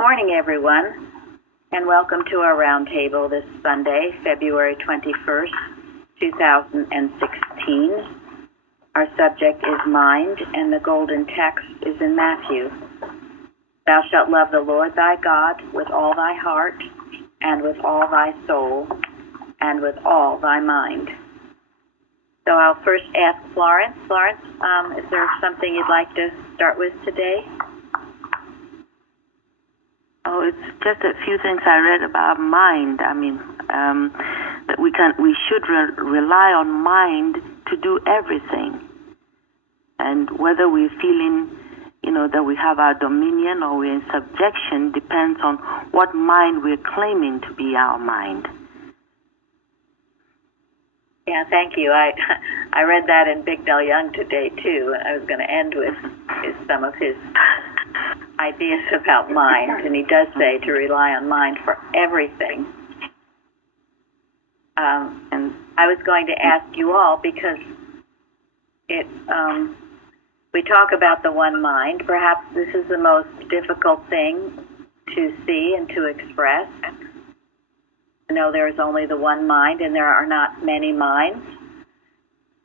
morning, everyone, and welcome to our roundtable this Sunday, February 21st, 2016. Our subject is mind, and the golden text is in Matthew. Thou shalt love the Lord thy God with all thy heart, and with all thy soul, and with all thy mind. So I'll first ask Florence. Florence, is there something you'd like to start with today? Oh, it's just a few things I read about mind. That we should rely on mind to do everything. And whether we're feeling, that we have our dominion or we're in subjection depends on what mind we're claiming to be our mind. Yeah, thank you. I read that in Big Del Young today, too. I was going to end with some of his ideas about mind, and he does say to rely on mind for everything. And I was going to ask you all, because we talk about the one mind. Perhaps this is the most difficult thing to see and to express. I know there is only the one mind, and there are not many minds.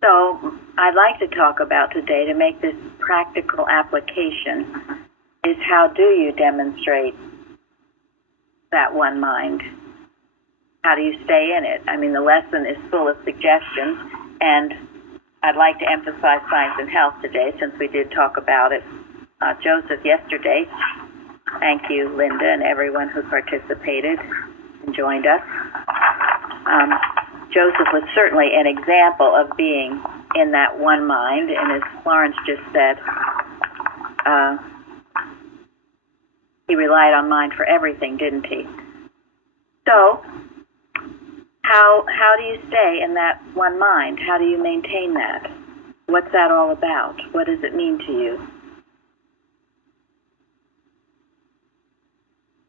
So I'd like to talk about today, to make this practical application, is how do you demonstrate that one mind? How do you stay in it? I mean, the lesson is full of suggestions, and I'd like to emphasize science and health today, since we did talk about it, Joseph, yesterday. Thank you, Linda, and everyone who participated and joined us. Joseph was certainly an example of being in that one mind, and as Florence just said, he relied on mind for everything, didn't he? So, how do you stay in that one mind? How do you maintain that? What's that all about? What does it mean to you?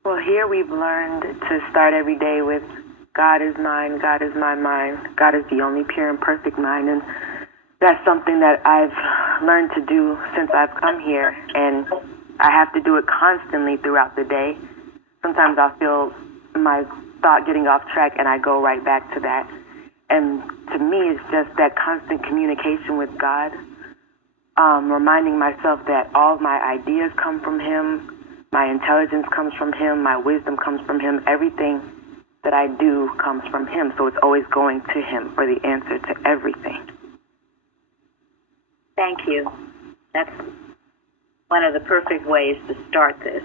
Well, here we've learned to start every day with God is mine, God is my mind, God is the only pure and perfect mind, and that's something that I've learned to do since I've come here, and I have to do it constantly throughout the day. Sometimes I'll feel my thought getting off track, and I go right back to that. And to me, it's just that constant communication with God, reminding myself that all of my ideas come from Him, my intelligence comes from Him, my wisdom comes from Him, everything that I do comes from Him. So it's always going to Him for the answer to everything. Thank you. That's one of the perfect ways to start this,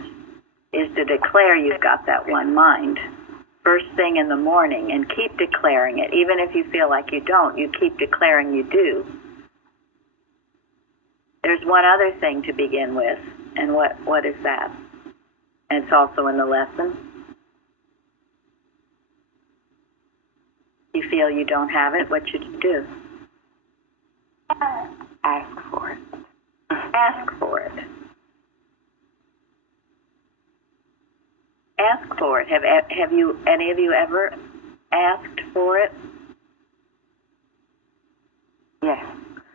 is to declare you've got that one mind first thing in the morning, and keep declaring it. Even if you feel like you don't, you keep declaring you do. There's one other thing to begin with, and what is that? And it's also in the lesson. You feel you don't have it, what should you do? Ask for it. Ask for it. Ask for it. Have you, any of you, ever asked for it? Yes.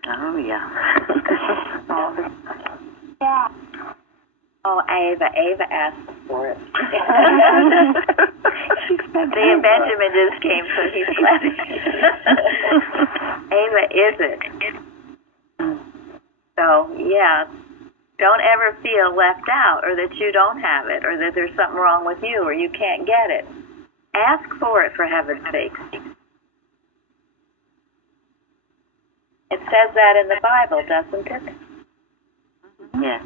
Oh, yeah. Yeah. Oh, Ava asked for it. See, Benjamin just came, so he's laughing. Ava is it. So, yeah, don't ever feel left out, or that you don't have it, or that there's something wrong with you, or you can't get it. Ask for it, for heaven's sake. It says that in the Bible, doesn't it? Yes.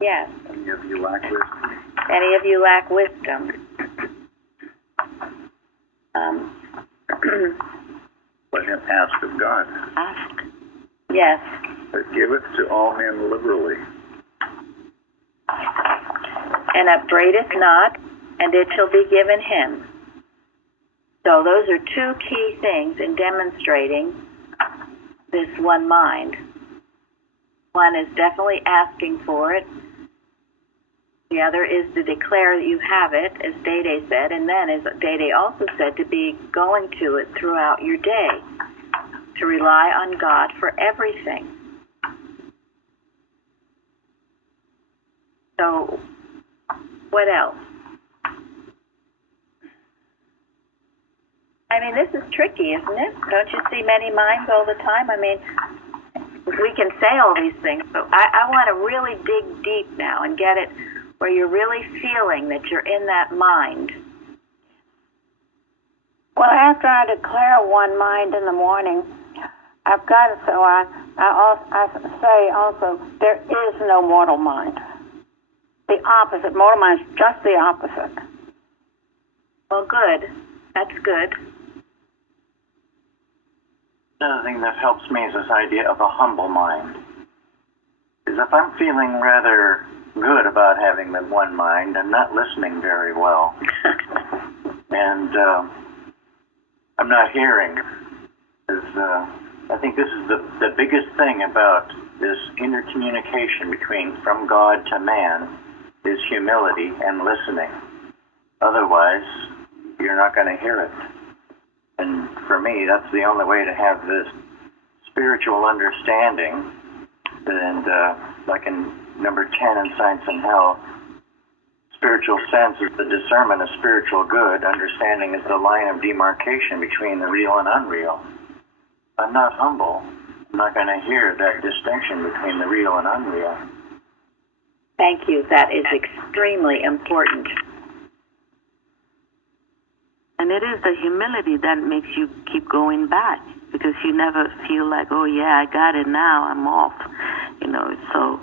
Yes. Any of you lack wisdom? Any of you lack wisdom? Let him ask of God. Ask. Yes. But giveth to all men liberally. And upbraideth not, and it shall be given him. So those are two key things in demonstrating this one mind. One is definitely asking for it. The other is to declare that you have it, as Dede said, and then, as Dede also said, to be going to it throughout your day, to rely on God for everything. So What else? I mean, this is tricky, isn't it? Don't you see many minds all the time? I mean, we can say all these things, but I want to really dig deep now and get it where you're really feeling that you're in that mind. Well, after I declare one mind in the morning, I've got to, so I say also, there is no mortal mind. The opposite. Mortal mind is just the opposite. Well, good. That's good. Another thing that helps me is this idea of a humble mind. Is if I'm feeling rather good about having the one mind, I'm not listening very well. And I'm not hearing. I think this is the biggest thing about this intercommunication from God to man is humility and listening. Otherwise, you're not going to hear it. And for me, that's the only way to have this spiritual understanding. And like in number 10 in Science and Hell, spiritual sense is the discernment of spiritual good. Understanding is the line of demarcation between the real and unreal. If I'm not humble, I'm not going to hear that distinction between the real and unreal. Thank you. That is extremely important. And it is the humility that makes you keep going back, because you never feel like, oh yeah, I got it now, I'm off. So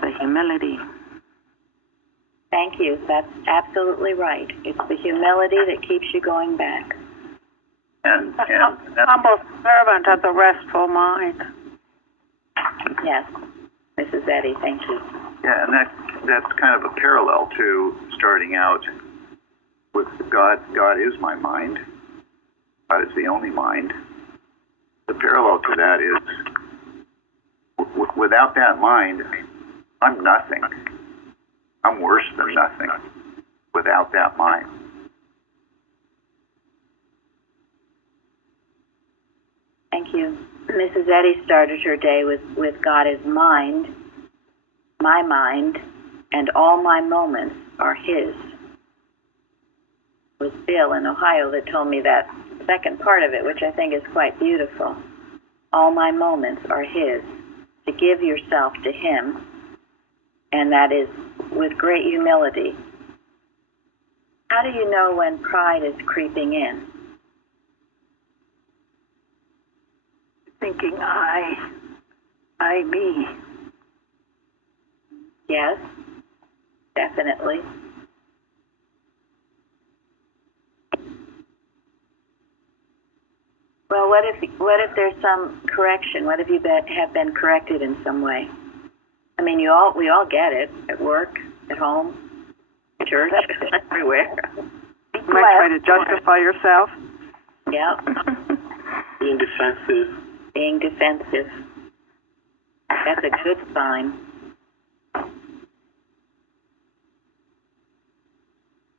the humility. Thank you. That's absolutely right. It's the humility that keeps you going back. And Humble servant of the restful mind. Yes. Mrs. Eddy, thank you. yeah, and that's kind of a parallel to starting out with God. God is my mind. God is the only mind. The parallel to that is without that mind, I'm nothing. I'm worse than nothing without that mind. Thank you. Mrs. Eddy started her day with God is mind, my mind, and all my moments are His. It was Bill in Ohio that told me that second part of it, which I think is quite beautiful. All my moments are His. To give yourself to Him, and that is with great humility. How do you know when pride is creeping in? Thinking I, me. Yes, definitely. Well, what if there's some correction? What if you have been corrected in some way? I mean, we all get it at work, at home, church, everywhere. You might try to justify yourself. Yeah. Being defensive. Being defensive. That's a good sign.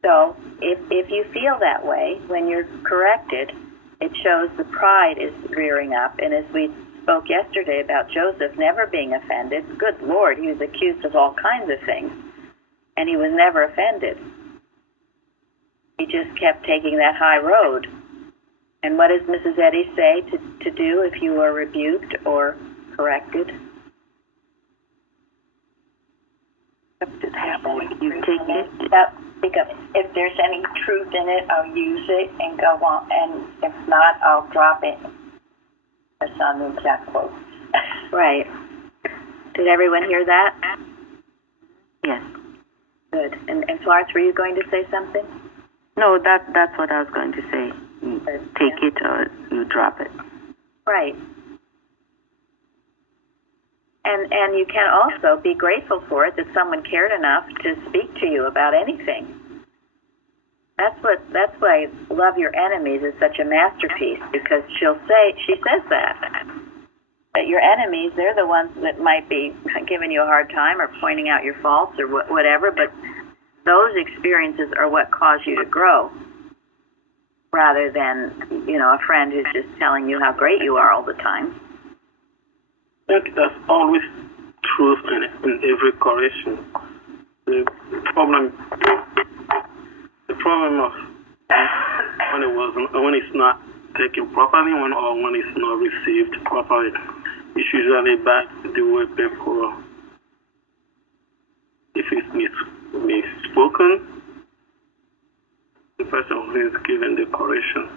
So, if you feel that way when you're corrected, it shows the pride is rearing up. And as we spoke yesterday about Joseph never being offended, good Lord, he was accused of all kinds of things, and he was never offended. He just kept taking that high road. And what does Mrs. Eddy say to do if you are rebuked or corrected? You take it. If there's any truth in it, I'll use it and go on. And if not, I'll drop it. That's not the exact quote. Right. Did everyone hear that? Yes. Good. And Florence, were you going to say something? No, that's what I was going to say. You take it or you drop it. Right. And you can also be grateful for it that someone cared enough to speak to you about anything. That's why Love Your Enemies is such a masterpiece, because she says that your enemies, they're the ones that might be giving you a hard time or pointing out your faults or whatever, but those experiences are what cause you to grow, rather than, a friend who's just telling you how great you are all the time. That's always truth in every correction. problem of when it's not taken properly, when it's not received properly, it's usually back the way people, if it's misspoken, the person who is given the correction.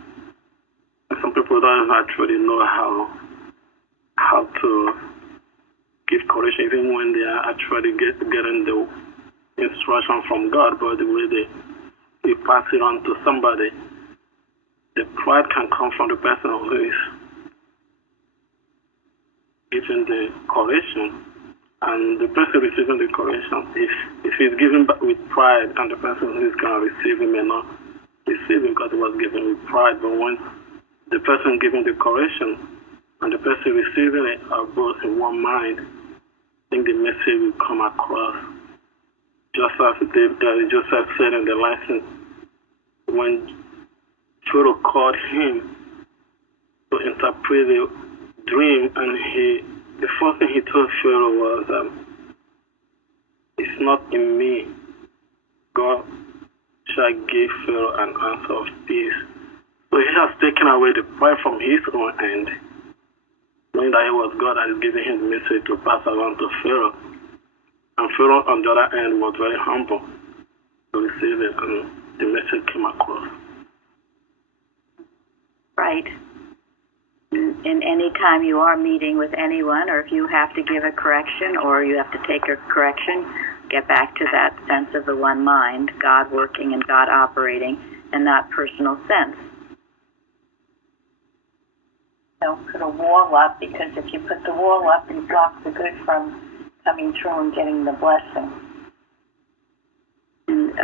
Some people don't actually know how to give correction, even when they are actually getting the instruction from God, but the way they pass it on to somebody, the pride can come from the person who is giving the correction, and the person receiving the correction, if he's given with pride, and the person who is going to receive it may not receive it because it was given with pride, but when the person giving the correction and the person receiving it are both in one mind, I think the message will come across. Just as Joseph said in the lesson, when Pharaoh called him to interpret the dream, and the first thing he told Pharaoh was, it's not in me. God shall give Pharaoh an answer of peace. So he has taken away the pride from his own end, knowing that it was God that is giving him the message to pass around to Pharaoh. And Pharaoh, on the other end, was very humble to receive it, and the message came across. Right. In any time you are meeting with anyone, or if you have to give a correction or you have to take a correction, get back to that sense of the one mind, God working and God operating, and not personal sense. Don't put a wall up, because if you put the wall up, you block the good from coming through and getting the blessing. And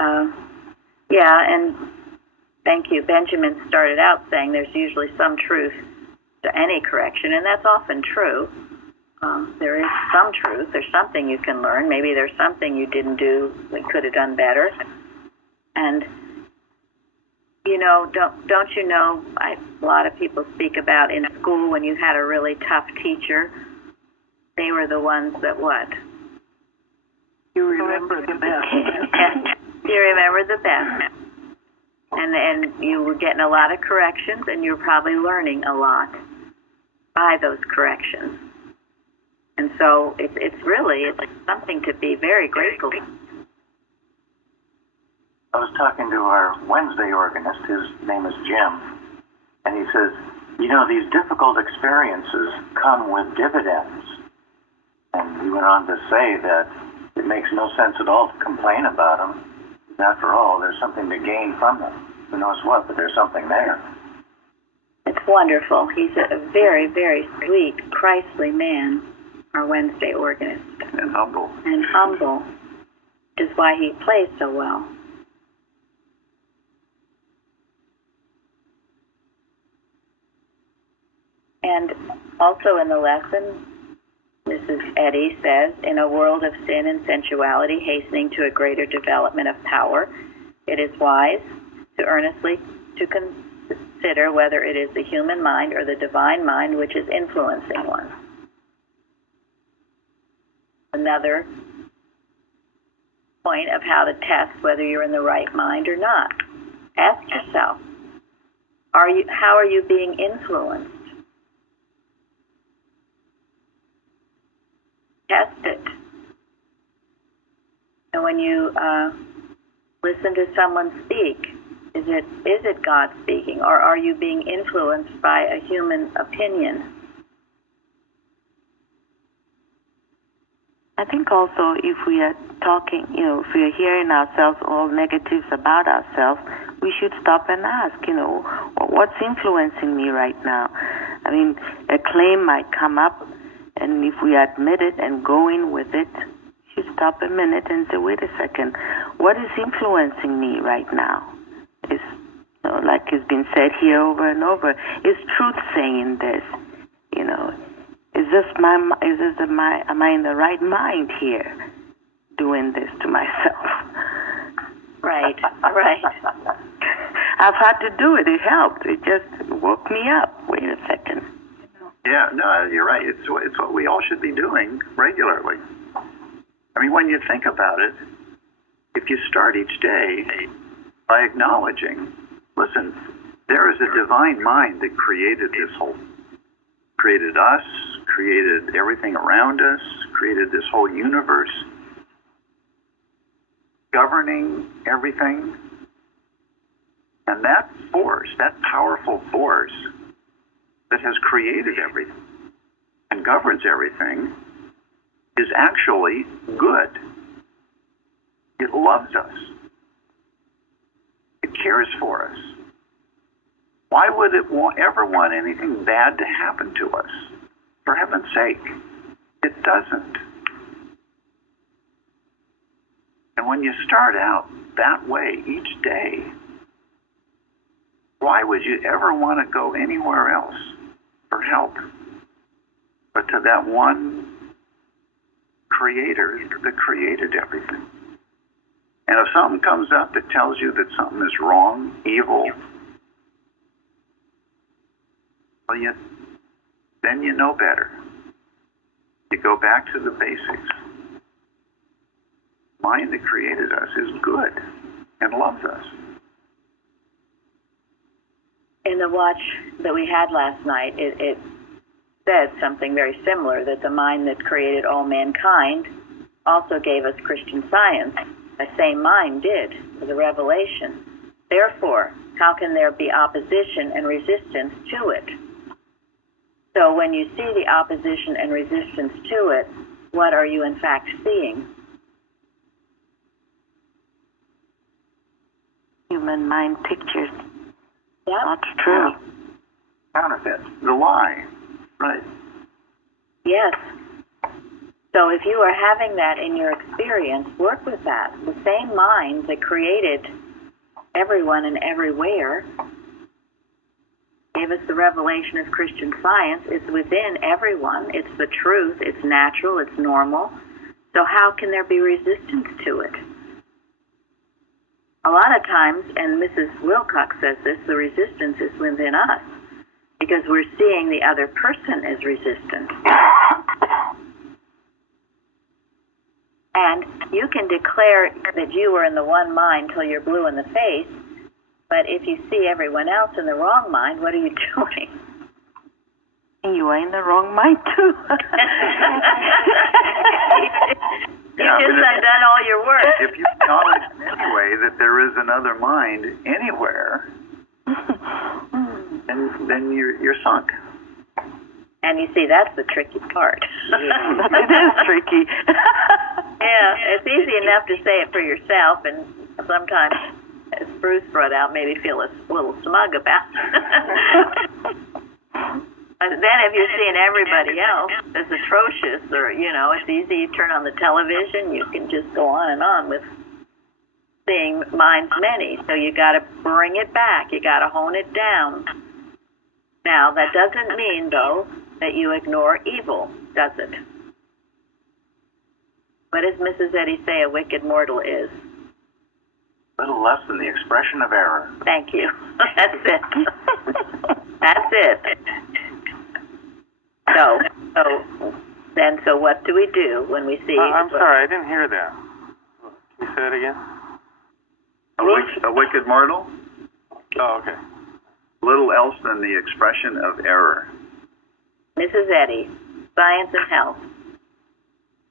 and thank you. Benjamin started out saying there's usually some truth to any correction, and that's often true. There is some truth. There's something you can learn. Maybe there's something you didn't do that could have done better. And don't you know, a lot of people speak about in school when you had a really tough teacher, they were the ones that what? You remember the best. You remember the best. And you were getting a lot of corrections, and you were probably learning a lot by those corrections. And so it's something to be very grateful for. I was talking to our Wednesday organist, his name is Jim, and he says, these difficult experiences come with dividends. And he went on to say that it makes no sense at all to complain about them. After all, there's something to gain from them. Who knows what, but there's something there. It's wonderful. He's a very, very sweet, Christly man, our Wednesday organist. And humble. And humble, which is why he plays so well. And also in the lesson, Mrs. Eddy says, in a world of sin and sensuality hastening to a greater development of power, it is wise to earnestly to consider whether it is the human mind or the divine mind which is influencing one. Another point of how to test whether you're in the right mind or not. Ask yourself, how are you being influenced? Test it. And when you listen to someone speak, is it God speaking, or are you being influenced by a human opinion? I think also if we are talking, if we are hearing ourselves all negatives about ourselves, we should stop and ask, what's influencing me right now? I mean, a claim might come up, and if we admit it and go in with it, you should stop a minute and say, wait a second, what is influencing me right now? Is, like it's been said here over and over, is truth saying this? Am I in the right mind here doing this to myself? Right. I've had to do it. It helped. It just woke me up. Wait a second. Yeah, no, you're right. It's what we all should be doing regularly. I mean, when you think about it, if you start each day by acknowledging, listen, there is a divine mind that created created us, created everything around us, created this whole universe, governing everything. And that force, that powerful force that has created everything and governs everything, is actually good. It loves us. It cares for us. Why would it ever want anything bad to happen to us? For heaven's sake, it doesn't. And when you start out that way each day, why would you ever want to go anywhere else for help but to that one creator that created everything? And if something comes up that tells you that something is wrong, evil, well, then you know better. You go back to the basics. The mind that created us is good and loves us. In the watch that we had last night, it said something very similar, that the mind that created all mankind also gave us Christian Science. The same mind did, the revelation. Therefore, how can there be opposition and resistance to it? So when you see the opposition and resistance to it, what are you in fact seeing? Human mind pictures. Yep. Not true. Counterfeit. The lie. Right. Yes. So if you are having that in your experience, work with that. The same mind that created everyone and everywhere gave us the revelation of Christian Science. It's within everyone. It's the truth. It's natural. It's normal. So how can there be resistance to it? A lot of times, and Mrs. Wilcox says this, the resistance is within us because we're seeing the other person as resistant. And you can declare that you are in the one mind till you're blue in the face, but if you see everyone else in the wrong mind, what are you doing? You are in the wrong mind, too. You just undone all your work. If you acknowledge anyway that there is another mind anywhere, then you're sunk. And you see, that's the tricky part. It is tricky. Yeah, it's easy enough to say it for yourself, and sometimes, as Bruce brought out, maybe feel a little smug about it. And then if you're seeing everybody else as atrocious, or, it's easy, you turn on the television, you can just go on with seeing minds many. So you got to bring it back. You got to hone it down. Now, that doesn't mean, though, that you ignore evil, does it? What does Mrs. Eddy say a wicked mortal is? Little less than the expression of error. Thank you. That's it. That's it. So what do we do when we see... I'm sorry, I didn't hear that. Can you say that again? A wicked mortal? Oh, okay. Little else than the expression of error. Mrs. Eddy, Science and Health.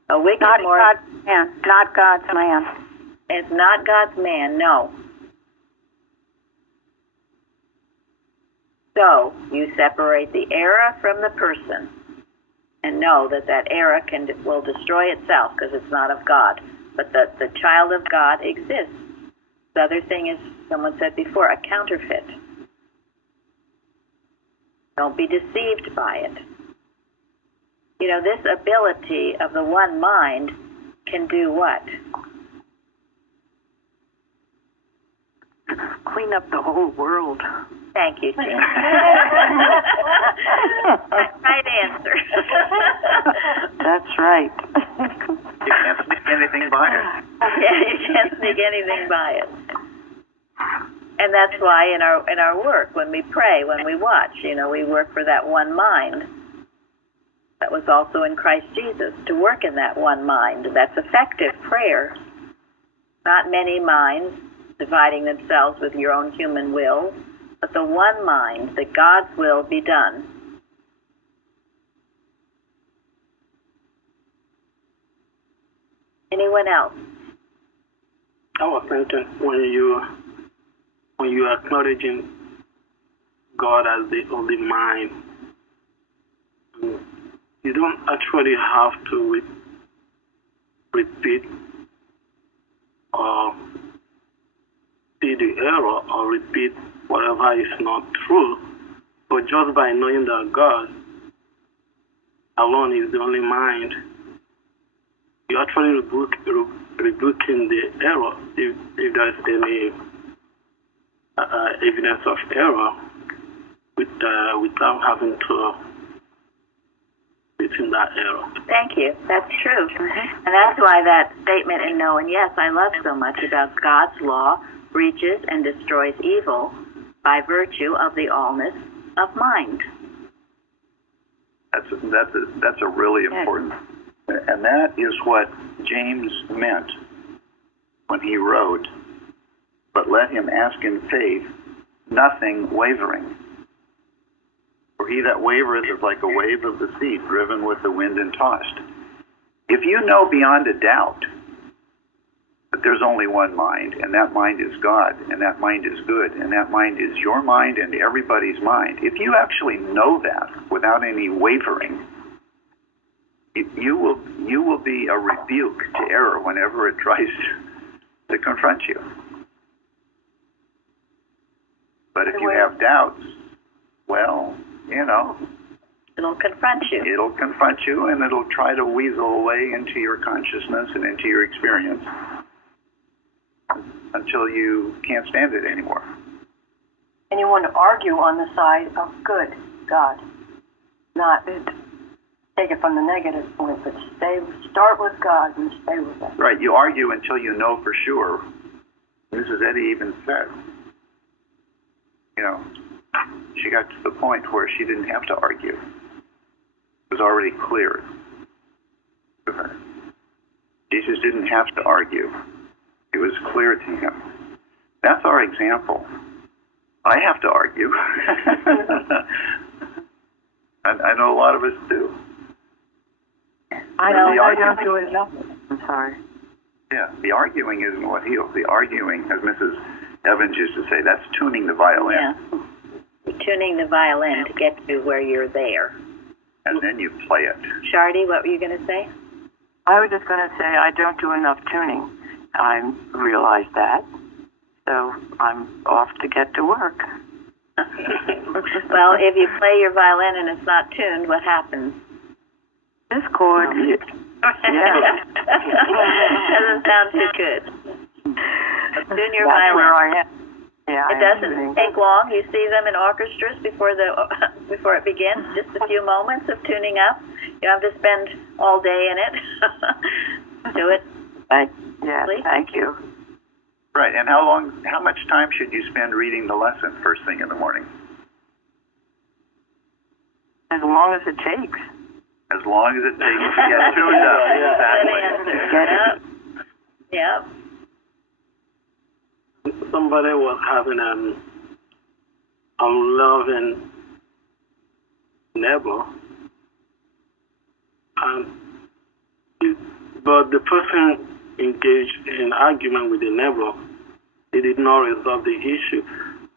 A wicked Not mortal... God's man. Not God's man. It's not God's man, no. So, you separate the error from the person and know that error will destroy itself because it's not of God. But the child of God exists. The other thing is, someone said before, a counterfeit. Don't be deceived by it. This ability of the one mind can do what? Clean up the whole world. Thank you, Jean. Right answer. That's right. You can't sneak anything by it. Yeah, you can't sneak anything by it. And that's why in our work, when we pray, when we watch, we work for that one mind. That was also in Christ Jesus, to work in that one mind. That's effective prayer. Not many minds dividing themselves with your own human will, but the one mind, that God's will be done. Anyone else? I was thinking when you are acknowledging God as the only mind, you don't actually have to repeat or see the error or repeat whatever is not true, but just by knowing that God alone is the only mind, you actually rebuking the error if there is any evidence of error without having to in that error. Thank you. That's true. And that's why that statement in No and Yes I love so much about God's law reaches and destroys evil by virtue of the allness of mind. That's a really important, and that is what James meant when he wrote, "But let him ask in faith, nothing wavering. For he that wavereth is like a wave of the sea, driven with the wind and tossed." If you know beyond a doubt that there's only one mind, and that mind is God, and that mind is good, and that mind is your mind and everybody's mind, if you actually know that without any wavering, you will be a rebuke to error whenever it tries to confront you. But if you have doubts, well, it'll confront you. It'll confront you, and it'll try to weasel away into your consciousness and into your experience until you can't stand it anymore. And you want to argue on the side of good, God, not take it from the negative point, but start with God and stay with that. Right, you argue until you know for sure. Mrs. Eddy even said, she got to the point where she didn't have to argue. It was already clear to her. Jesus didn't have to argue. It was clear to him. That's our example. I have to argue. I know a lot of us do. I don't do it enough. I'm sorry. Yeah, the arguing isn't what heals. The arguing, as Mrs. Evans used to say, that's tuning the violin. Yeah. You're tuning the violin to get to where you're there. And then you play it. Shardy, what were you going to say? I was just going to say I don't do enough tuning. I realize that. So I'm off to get to work. Well, if you play your violin and it's not tuned, what happens? Discord. Yeah. Doesn't sound too good. Tune your That's violin. where I am. Yeah, It doesn't take long. You see them in orchestras before it begins. Just a few moments of tuning up. You don't have to spend all day in it. Do it. Thank you. Right, and how much time should you spend reading the lesson first thing in the morning? As long as it takes. As long as it takes to get tuned up. Exactly. Yeah. Somebody was having an unloving neighbor, but the person engaged in argument with the neighbor. He did not resolve the issue,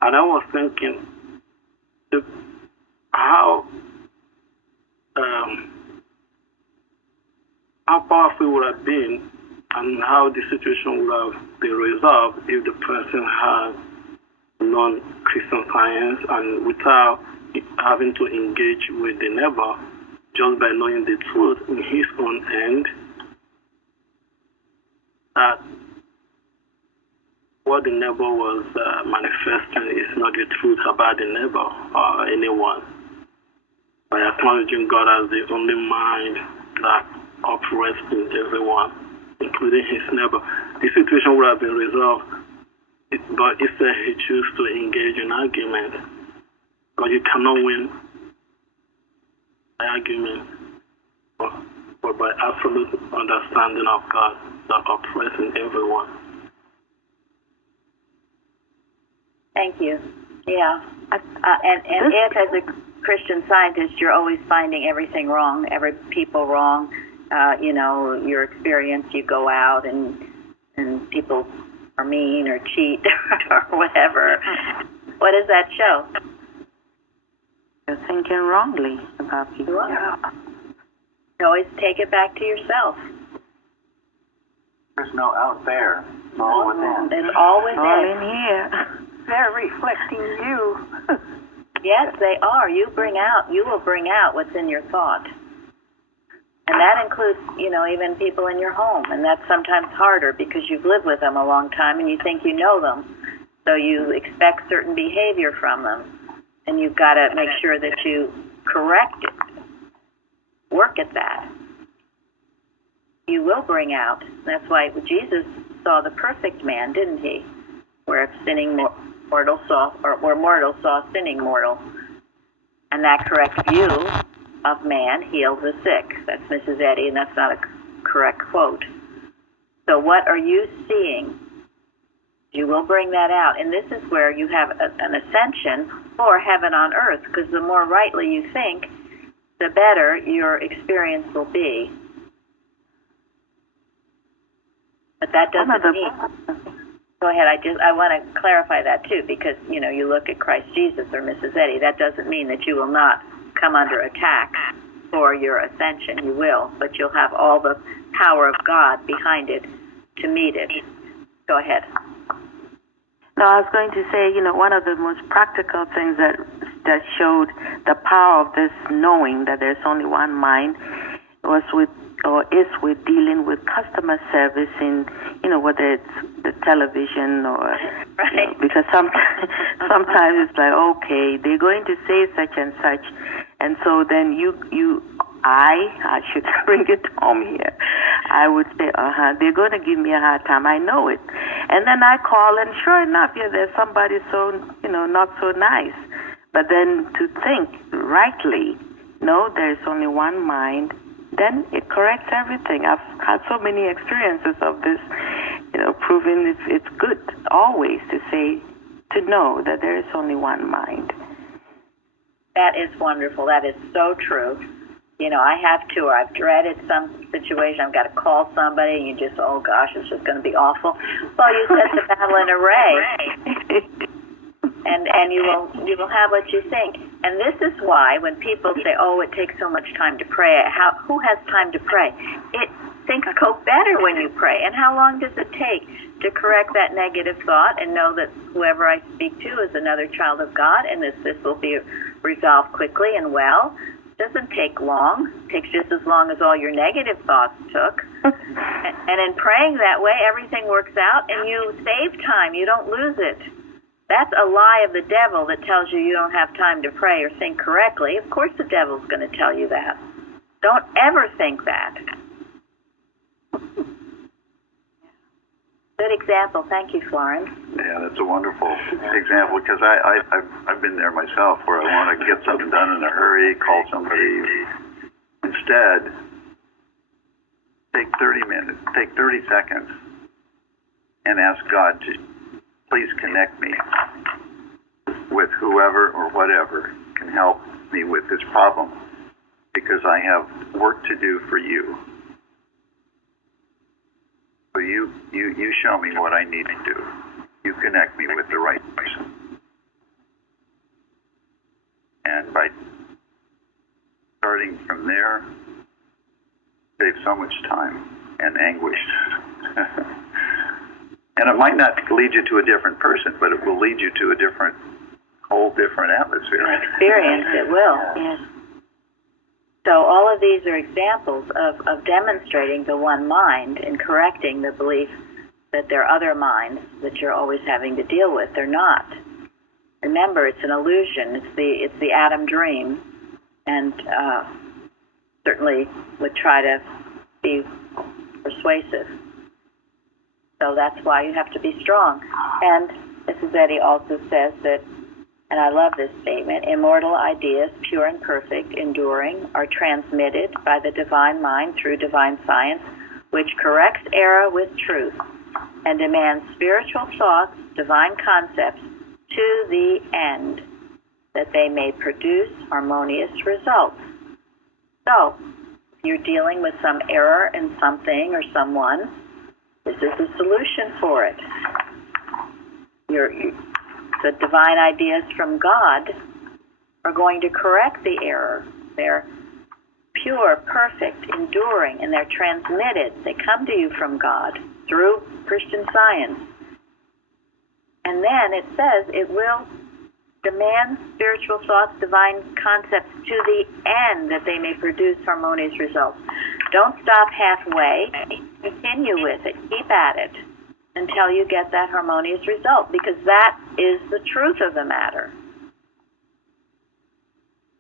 and I was thinking how powerful it would have been and how the situation would have been resolved if the person had known Christian Science and without having to engage with the neighbor, just by knowing the truth in his own end, that what the neighbor was manifesting is not the truth about the neighbor or anyone. By acknowledging God as the only mind that operates in everyone, including his neighbor, the situation would have been resolved. But instead, he chose to engage in argument. But you cannot win by argument, but by absolute understanding of God that operates in everyone. Thank you. Yeah. And if, as a Christian Scientist, you're always finding everything wrong, every people wrong, your experience, you go out and people are mean or cheat or whatever. What does that show? You're thinking wrongly about people. Yeah. You always take it back to yourself. There's no out there. It's all within. It's all within. All in here. They're reflecting you. Yes, they are. You will bring out what's in your thought. And that includes, even people in your home. And that's sometimes harder because you've lived with them a long time and you think you know them. So you expect certain behavior from them. And you've got to make sure that you correct it. Work at that. You will bring out. That's why Jesus saw the perfect man, didn't he? Where mortal saw sinning mortal. And that correct view of man heals the sick. That's Mrs. Eddy, and that's not a correct quote. So what are you seeing? You will bring that out. And this is where you have an ascension or heaven on earth, because the more rightly you think, the better your experience will be. But that doesn't mean... Go ahead. I want to clarify that too, because you look at Christ Jesus or Mrs. Eddy. That doesn't mean that you will not come under attack for your ascension. You will, but you'll have all the power of God behind it to meet it. Go ahead. No, I was going to say, one of the most practical things that showed the power of this knowing that there's only one mind is with dealing with customer service in, whether it's the television or, right. Because sometimes it's like, okay, they're going to say such and such. And so then I should bring it home here. I would say, they're going to give me a hard time. I know it. And then I call, and sure enough, there's somebody so, not so nice. But then to think rightly, no, there's only one mind, then it corrects everything. I've had so many experiences of this, proving it's good always to know that there is only one mind. That is wonderful. That is so true. I have too. I've dreaded some situation. I've got to call somebody, and you just, oh gosh, it's just going to be awful. Well, you set the battle in array, and you will have what you think. And this is why when people say, oh, it takes so much time to pray, who has time to pray? Things go better when you pray. And how long does it take to correct that negative thought and know that whoever I speak to is another child of God, and this will be resolved quickly and well? Doesn't take long. It takes just as long as all your negative thoughts took. And in praying that way, everything works out, and you save time. You don't lose it. That's a lie of the devil that tells you don't have time to pray or think correctly. Of course the devil's going to tell you that. Don't ever think that. Good example. Thank you, Florence. Yeah, that's a wonderful example, because I've been there myself, where I want to get something done in a hurry, call somebody. Instead, take 30 seconds and ask God to please connect me with whoever or whatever can help me with this problem, because I have work to do for you. So you show me what I need to do. You connect me with the right person. And by starting from there, save so much time and anguish. And it might not lead you to a different person, but it will lead you to a whole different atmosphere. Experience, it will. Yes. So all of these are examples of demonstrating the one mind and correcting the belief that there are other minds that you're always having to deal with. They're not. Remember, it's an illusion. It's the Adam dream, and certainly would try to be persuasive. So that's why you have to be strong. And Mrs. Eddy also says that, and I love this statement, immortal ideas, pure and perfect, enduring, are transmitted by the divine mind through divine science, which corrects error with truth and demands spiritual thoughts, divine concepts, to the end, that they may produce harmonious results. So, if you're dealing with some error in something or someone, this is a solution for it. The divine ideas from God are going to correct the error. They're pure, perfect, enduring, and they're transmitted. They come to you from God through Christian Science. And then it says it will demand spiritual thoughts, divine concepts to the end that they may produce harmonious results. Don't stop halfway. Continue with it. Keep at it until you get that harmonious result, because that is the truth of the matter.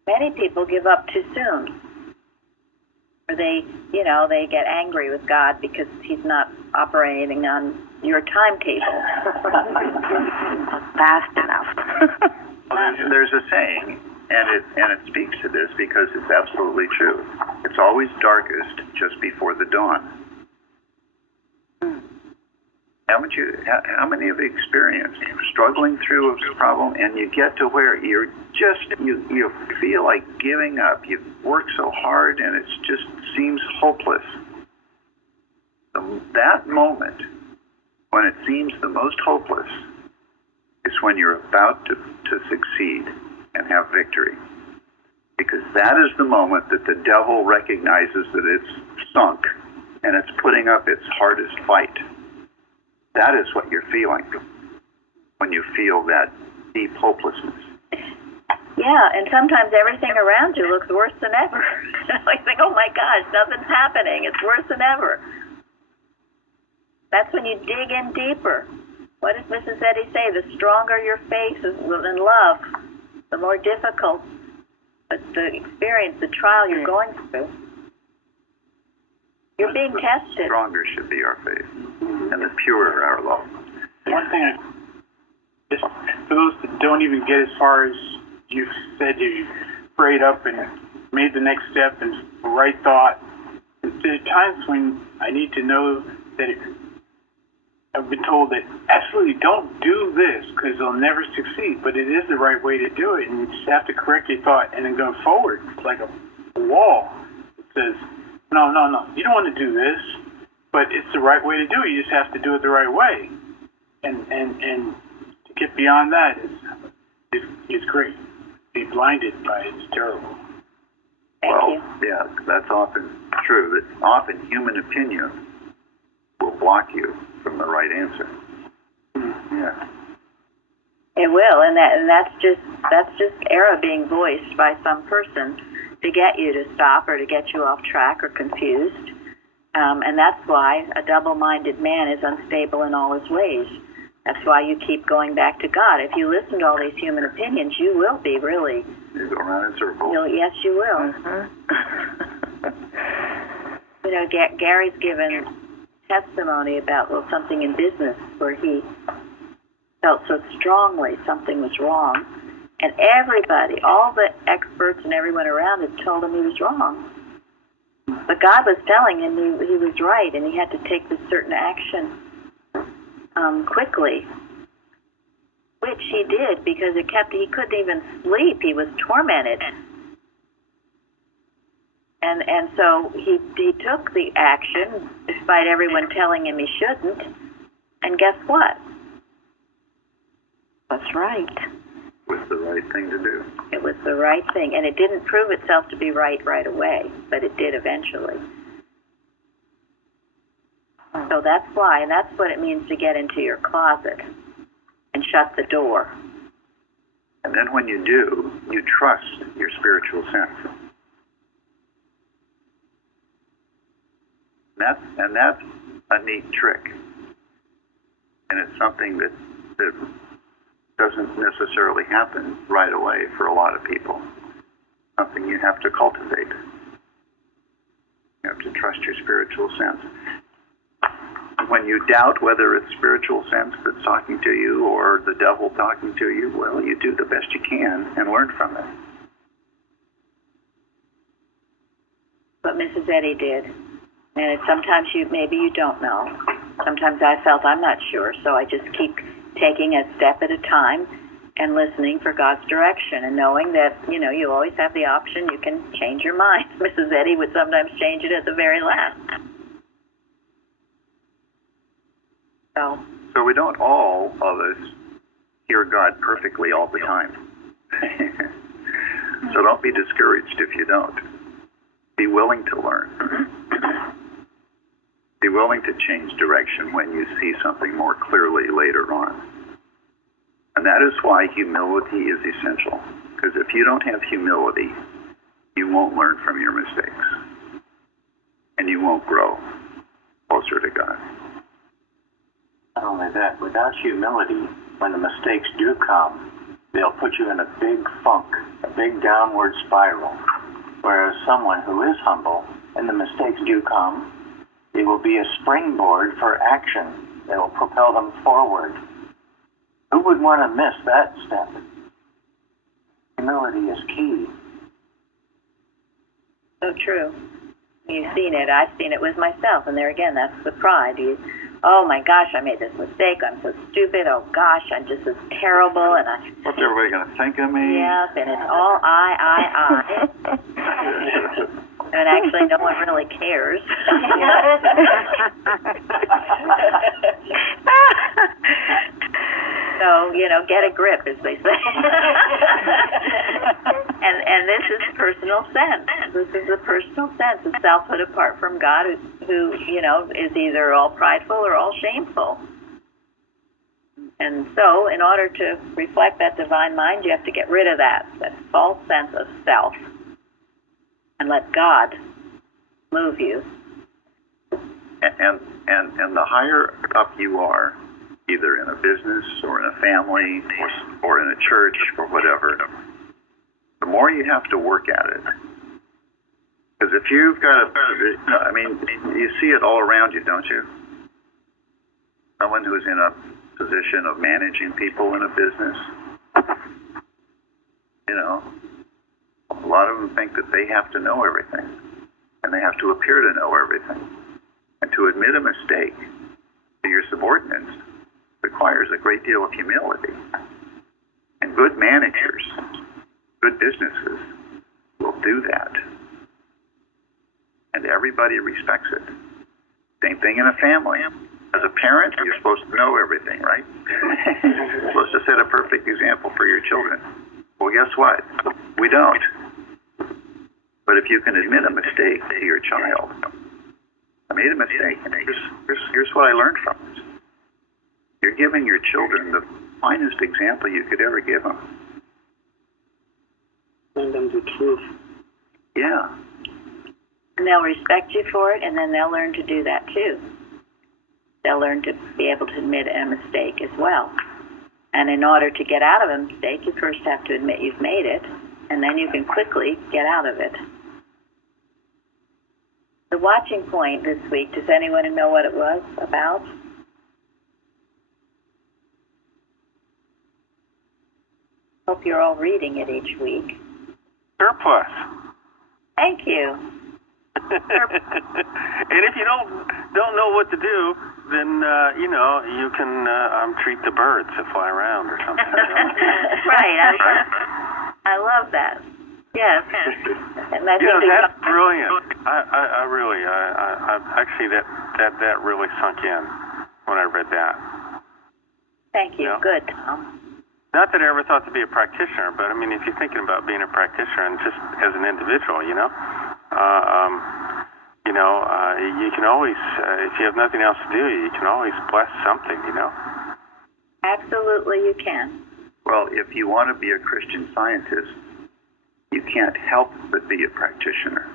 Many people give up too soon. Or they get angry with God because he's not operating on your timetable. Fast enough. There's a saying, and it speaks to this because it's absolutely true. It's always darkest just before the dawn. How many have experienced struggling through a problem, and you get to where you feel like giving up. You've worked so hard, and it just seems hopeless. That moment, when it seems the most hopeless, is when you're about to succeed and have victory. Because that is the moment that the devil recognizes that it's sunk, and it's putting up its hardest fight. That is what you're feeling when you feel that deep hopelessness. Yeah, and sometimes everything around you looks worse than ever. I think, oh my gosh, nothing's happening. It's worse than ever. That's when you dig in deeper. What does Mrs. Eddy say? The stronger your faith is in love, the more difficult the experience, the trial you're going through. You're being tested. The stronger should be our faith, and the purer our love. One thing, just for those that don't even get as far as you've said, you prayed up and made the next step and the right thought. There are times when I need to know that I've been told that absolutely don't do this because they'll never succeed, but it is the right way to do it, and you just have to correct your thought and then go forward. It's like a wall. It says, no, you don't want to do this, but it's the right way to do it. You just have to do it the right way. And to get beyond that is great. Be blinded by it is terrible. Thank you. Yeah, that's often true. That often human opinion will block you from the right answer. Yeah. It will, and that's just error being voiced by some person to get you to stop or to get you off track or confused. And that's why a double-minded man is unstable in all his ways. That's why you keep going back to God. If you listen to all these human opinions, you will be really... You go around in circles. Yes, you will. Gary's given testimony about something in business where he felt so strongly something was wrong. And everybody, all the experts and everyone around it told him he was wrong. But God was telling him he was right, and he had to take this certain action quickly, which he did because he couldn't even sleep. He was tormented. And so he took the action despite everyone telling him he shouldn't. And guess what? That's right. It was the right thing to do. It was the right thing. And it didn't prove itself to be right away, but it did eventually. So that's why, and that's what it means to get into your closet and shut the door. And then when you do, you trust your spiritual sense. That's a neat trick. And it's something that doesn't necessarily happen right away for a lot of people. Something you have to cultivate. You have to trust your spiritual sense. When you doubt whether it's spiritual sense that's talking to you or the devil talking to you, well, you do the best you can and learn from it. What Mrs. Eddy did. And sometimes maybe you don't know. Sometimes I felt I'm not sure, so I just keep taking a step at a time and listening for God's direction and knowing that, you always have the option. You can change your mind. Mrs. Eddy would sometimes change it at the very last. So we don't all of us hear God perfectly all the time. So don't be discouraged if you don't. Be willing to learn. Be willing to change direction when you see something more clearly later on. And that is why humility is essential. Because if you don't have humility, you won't learn from your mistakes. And you won't grow closer to God. Not only that, without humility, when the mistakes do come, they'll put you in a big funk, a big downward spiral. Whereas someone who is humble, and the mistakes do come, it will be a springboard for action that will propel them forward. Who would want to miss that step? Humility is key. So true. You've seen it. I've seen it with myself. And there again, that's the pride. Oh my gosh, I made this mistake. I'm so stupid. Oh gosh, I'm just as terrible. And what's everybody going to think of me? Yes, and it's all I. And actually, no one really cares. So, get a grip, as they say. and this is personal sense. This is a personal sense of selfhood apart from God, who is either all prideful or all shameful. And so, in order to reflect that divine mind, you have to get rid of that false sense of self, and let God move you. And the higher up you are, either in a business or in a family or in a church or whatever, the more you have to work at it. Because if you've got you see it all around you, don't you? Someone who's in a position of managing people in a business, a lot of them think that they have to know everything, and they have to appear to know everything. And to admit a mistake to your subordinates requires a great deal of humility. And good managers, good businesses will do that. And everybody respects it. Same thing in a family. As a parent, you're supposed to know everything, right? You're supposed to set a perfect example for your children. Well, guess what? We don't. But if you can admit a mistake to your child, I made a mistake, and here's what I learned from it. You're giving your children the finest example you could ever give them. Tell them the truth. Yeah. And they'll respect you for it, and then they'll learn to do that too. They'll learn to be able to admit a mistake as well. And in order to get out of a mistake, you first have to admit you've made it, and then you can quickly get out of it. The watching point this week, does anyone know what it was about? Hope you're all reading it each week. Surplus. Thank you. And if you don't know what to do, then you can treat the birds that fly around or something. Right. I love that. Yes. And I think that's brilliant. I really actually that really sunk in when I read that. Thank you. Good, Tom. Not that I ever thought to be a practitioner, but I mean, if you're thinking about being a practitioner and just as an individual, you can always, if you have nothing else to do, you can always bless something, Absolutely, you can. Well, if you want to be a Christian Scientist, you can't help but be a practitioner.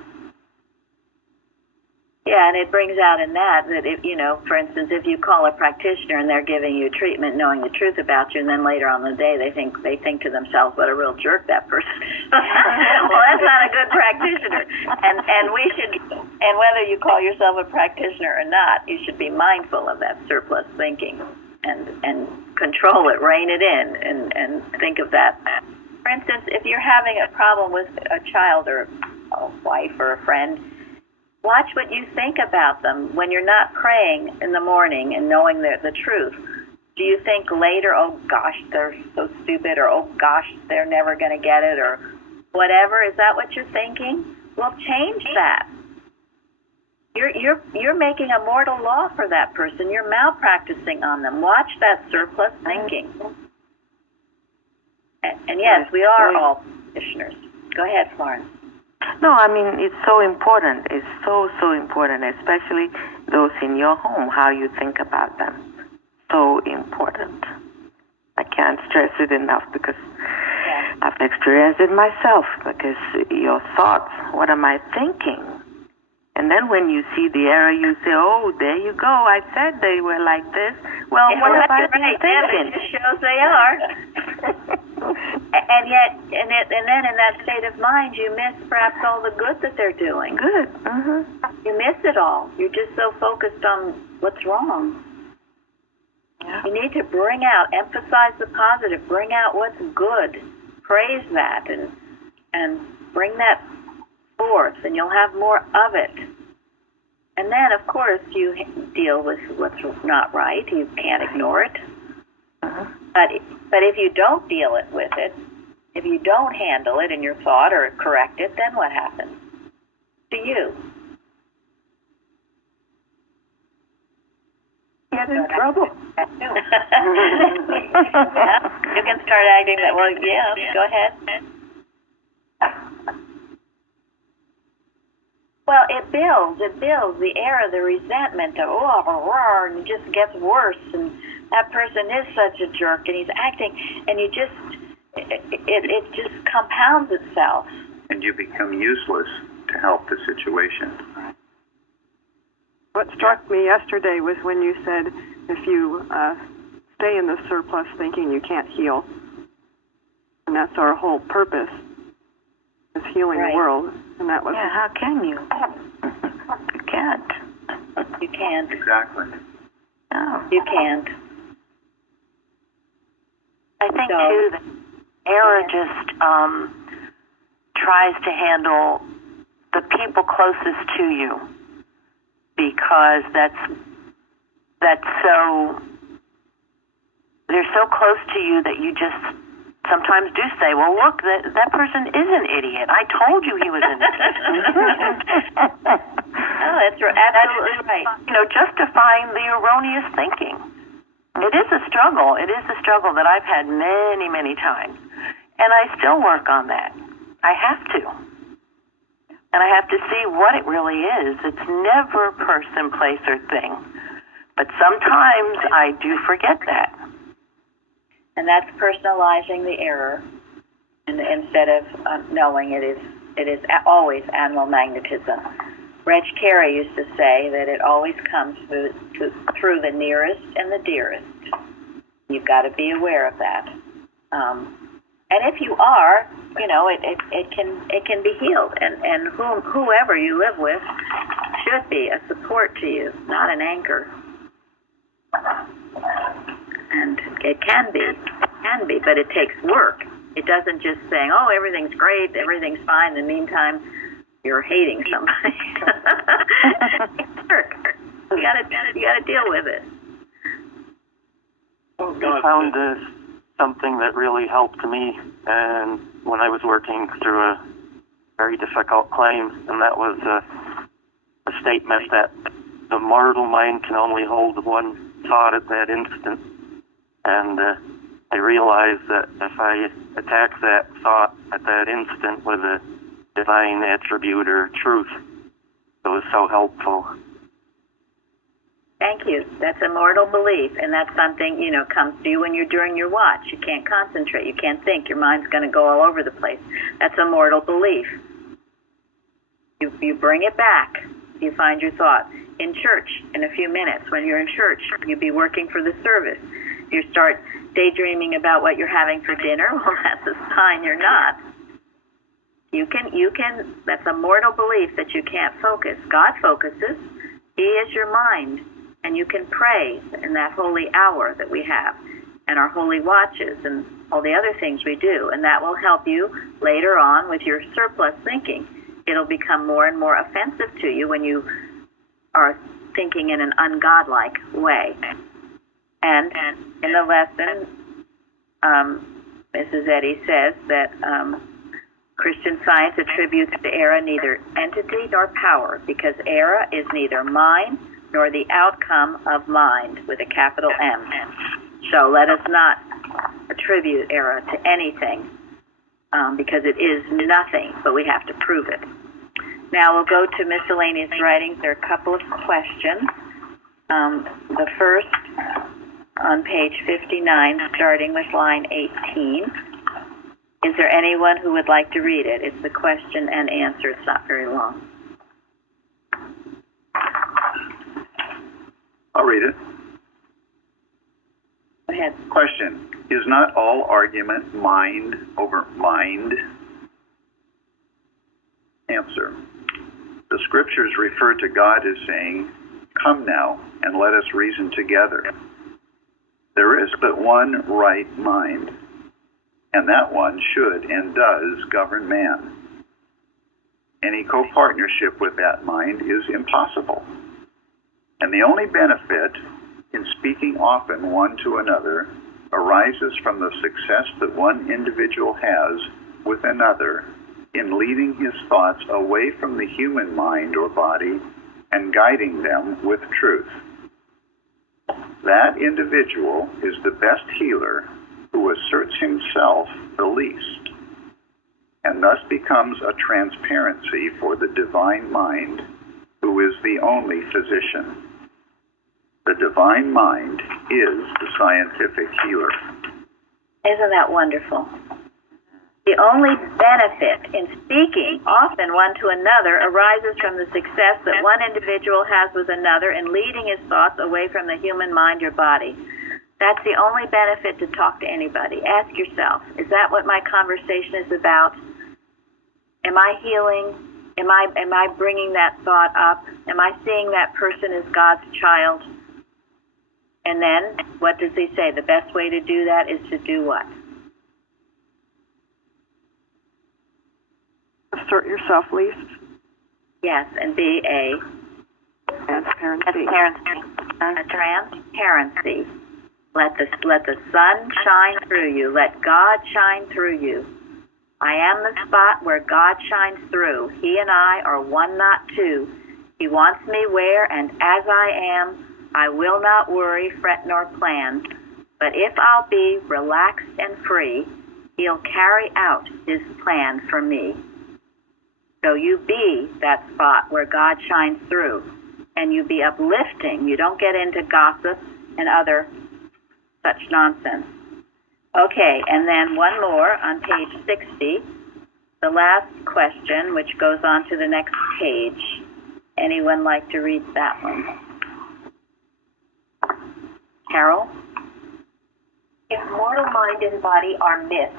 Yeah, and it brings out in that if, for instance, if you call a practitioner and they're giving you treatment knowing the truth about you, and then later on in the day they think to themselves, what a real jerk that person is. Well, that's not a good practitioner. And whether you call yourself a practitioner or not, you should be mindful of that surplus thinking and control it, rein it in, and think of that. For instance, if you're having a problem with a child or a wife or a friend, watch what you think about them when you're not praying in the morning and knowing the truth. Do you think later, oh gosh, they're so stupid, or oh gosh, they're never going to get it, or whatever? Is that what you're thinking? Well, change that. You're making a mortal law for that person. You're malpracticing on them. Watch that surplus thinking. And yes, we are all practitioners. Go ahead, Florence. No, I mean, it's so important. It's so, so important, especially those in your home, how you think about them. So important. I can't stress it enough because I've experienced it myself, because your thoughts, what am I thinking? And then when you see the error, you say, oh, there you go. I said they were like this. Well, what have I been thinking? It just shows they are. And yet, and then in that state of mind, you miss perhaps all the good that they're doing. Good. You miss it all. You're just so focused on what's wrong. Yeah. You need to bring out, emphasize the positive, bring out what's good, praise that, and bring that forth, and you'll have more of it. And then, of course, you deal with what's not right. You can't ignore it. But if you don't deal with it, if you don't handle it in your thought or correct it, then what happens to you? Get in trouble. Yeah, you can start acting that. Well, yeah, go ahead. Well, it builds the error, the resentment, and it just gets worse, and that person is such a jerk, and he's acting, and you just, it just compounds itself. And you become useless to help the situation. What struck me yesterday was when you said if you stay in the surplus thinking, you can't heal. And that's our whole purpose, is healing the world. And that was how can you? You can't. You can't. Exactly. No. You can't. I think, too, that error just tries to handle the people closest to you, because they're so close to you that you just sometimes do say, well, look, that person is an idiot. I told you he was an idiot. Oh, that's absolutely right. Justifying the erroneous thinking. It is a struggle. It is a struggle that I've had many, many times. And I still work on that. I have to. And I have to see what it really is. It's never person, place, or thing. But sometimes I do forget that. And that's personalizing the error, and instead of knowing it is always animal magnetism. Reg Carey used to say that it always comes through the nearest and the dearest. You've got to be aware of that. And if you are, it can be healed. And whoever you live with should be a support to you, not an anchor. And it can be, but it takes work. It doesn't just saying, oh, everything's great, everything's fine. In the meantime, you're hating somebody. It's work. You gotta deal with it. I found something that really helped me, and when I was working through a very difficult claim, and that was a statement that the mortal mind can only hold one thought at that instant. And I realized that if I attack that thought at that instant with a divine attribute or truth, it was so helpful. Thank you. That's a mortal belief, and that's something, comes to you when you're during your watch. You can't concentrate. You can't think. Your mind's going to go all over the place. That's a mortal belief. You bring it back. You find your thought. In church, in a few minutes, when you're in church, you'll be working for the service. You start daydreaming about what you're having for dinner, well, that's a sign you're not. You can, that's a mortal belief that you can't focus. God focuses. He is your mind. And you can pray in that holy hour that we have, and our holy watches, and all the other things we do. And that will help you later on with your surplus thinking. It'll become more and more offensive to you when you are thinking in an ungodlike way. And in the lesson, Mrs. Eddy says that Christian Science attributes to era neither entity nor power, because era is neither mind nor the outcome of mind with a capital M. So let us not attribute era to anything, because it is nothing, but we have to prove it. Now we'll go to miscellaneous writings. There are a couple of questions. The first on page 59, starting with line 18. Is there anyone who would like to read it? It's the question and answer. It's not very long. I'll read it. Go ahead. Question. Is not all argument mind over mind? Answer. The scriptures refer to God as saying, "Come now, and let us reason together." There is but one right mind, and that one should and does govern man. Any co-partnership with that mind is impossible. And the only benefit in speaking often one to another arises from the success that one individual has with another in leading his thoughts away from the human mind or body and guiding them with truth. That individual is the best healer who asserts himself the least, and thus becomes a transparency for the divine mind, who is the only physician. The divine mind is the scientific healer. Isn't that wonderful? The only benefit in speaking often one to another arises from the success that one individual has with another in leading his thoughts away from the human mind or body. That's the only benefit to talk to anybody. Ask yourself, is that what my conversation is about? Am I healing? Am I bringing that thought up? Am I seeing that person as God's child? And then, what does he say? The best way to do that is to do what? Assert yourself least. Yes, and be a transparency. Transparency. Let the sun shine through you. Let God shine through you. I am the spot where God shines through. He and I are one, not two. He wants me where and as I am. I will not worry, fret, nor plan. But if I'll be relaxed and free, he'll carry out his plan for me. So you be that spot where God shines through, and you be uplifting. You don't get into gossip and other such nonsense. Okay, and then one more on page 60, the last question, which goes on to the next page. Anyone like to read that one? Carol? If mortal mind and body are myths,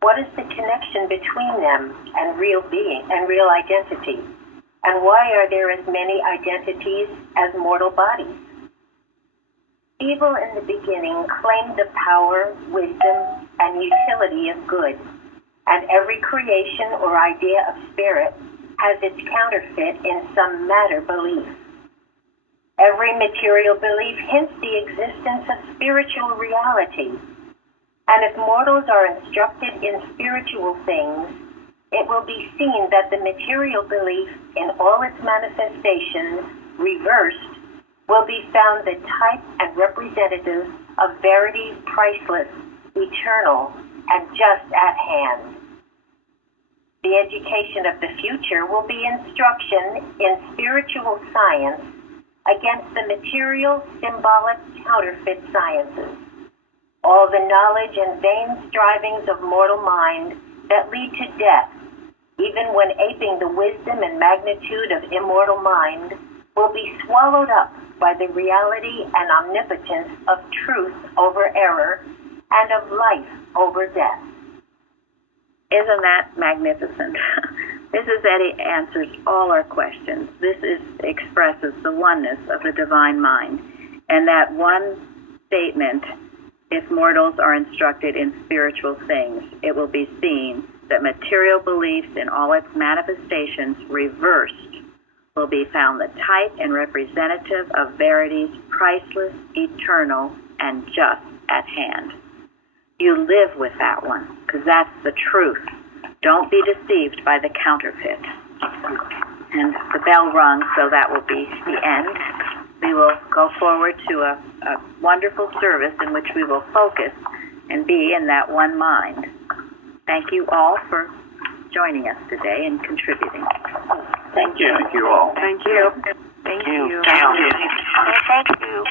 what is the connection between them and real being and real identity? And why are there as many identities as mortal bodies? Evil in the beginning claimed the power, wisdom, and utility of good, and every creation or idea of spirit has its counterfeit in some matter belief. Every material belief hints the existence of spiritual reality. And if mortals are instructed in spiritual things, it will be seen that the material belief in all its manifestations, reversed, will be found the type and representative of verities priceless, eternal, and just at hand. The education of the future will be instruction in spiritual science against the material, symbolic, counterfeit sciences. All the knowledge and vain strivings of mortal mind that lead to death, even when aping the wisdom and magnitude of immortal mind, will be swallowed up by the reality and omnipotence of truth over error and of life over death. Isn't that magnificent? Mrs. Eddy answers all our questions. This expresses the oneness of the divine mind. And that one statement, if mortals are instructed in spiritual things, it will be seen that material beliefs in all its manifestations, reversed, will be found the type and representative of verities priceless, eternal, and just at hand. You live with that one, because that's the truth. Don't be deceived by the counterfeit. And the bell rung, so that will be the end. We will go forward to a wonderful service in which we will focus and be in that one mind. Thank you all for joining us today and contributing. Thank you. Thank you all. Thank you. Thank you. Thank you.